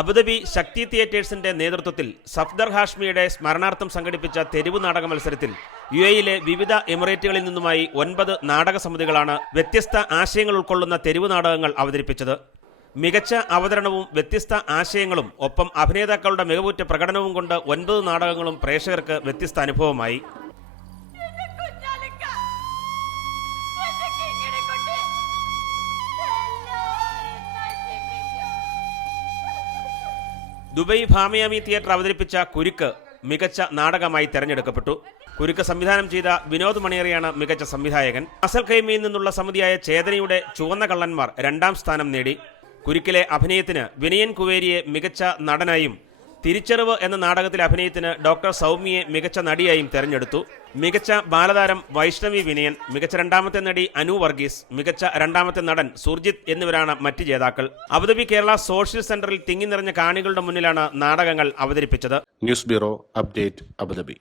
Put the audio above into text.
Abu Dhabi ശക്തി തിയേറ്റേഴ്സിന്റെ നേതൃത്വത്തിൽ സഫ്ദർ ഹാഷ്മിയുടെ സ്മരണാർത്ഥം സംഘടിപ്പിച്ച തെരുവ് നാടക മത്സരത്തിൽ യുഎഇയിലെ വിവിധ എമിറേറ്റുകളിൽ നിന്നുമായി 9 നാടക സമിതികളാണ് വ്യത്യസ്ത ആശയങ്ങൾ ഉൾക്കൊള്ളുന്ന തെരുവ് നാടകങ്ങൾ അവതരിപ്പിച്ചത്. മികച്ച അവതരണവും വ്യത്യസ്ത ആശയങ്ങളും ഒപ്പം അഭിനേതാക്കളുടെ മികവുറ്റ പ്രകടനവും കൊണ്ട് 9 നാടകങ്ങളും പ്രേക്ഷകർക്ക് വ്യത്യസ്ത അനുഭവമായി. ദുബൈ ഭാമിയാമി തിയേറ്റർ അവതരിപ്പിച്ച കുരുക്ക് മികച്ച നാടകമായി തെരഞ്ഞെടുക്കപ്പെട്ടു. കുരുക്ക് സംവിധാനം ചെയ്ത വിനോദ് മണിയറിയാണ് മികച്ച സംവിധായകൻ. അസൽ ഖൈമയിൽ നിന്നുള്ള സമിതിയായ ചേതനയുടെ ചുവന്ന കള്ളന്മാർ 2ാം സ്ഥാനം നേടി. കുരുക്കിലെ അഭിനയത്തിന് വിനയൻ കുവേരിയെ മികച്ച നടനായും തിരിച്ചറിവ് എന്ന നാടകത്തിലെ അഭിനയത്തിന് ഡോക്ടർ സൗമ്യയെ മികച്ച നടിയായും തെരഞ്ഞെടുത്തു. മികച്ച ബാലതാരം വൈഷ്ണവി വിനയൻ, മികച്ച 2ാമത്തെ നടി അനു വർഗീസ്, മികച്ച 2ാമത്തെ നടൻ സുർജിത്ത് എന്നിവരാണ് മറ്റ് ജേതാക്കൾ. അബുദാബി കേരള സോഷ്യൽ സെന്ററിൽ തിങ്ങി നിറഞ്ഞ കാണികളുടെ മുന്നിലാണ് നാടകങ്ങൾ അവതരിപ്പിച്ചത്. News bureau update Abu Dhabi.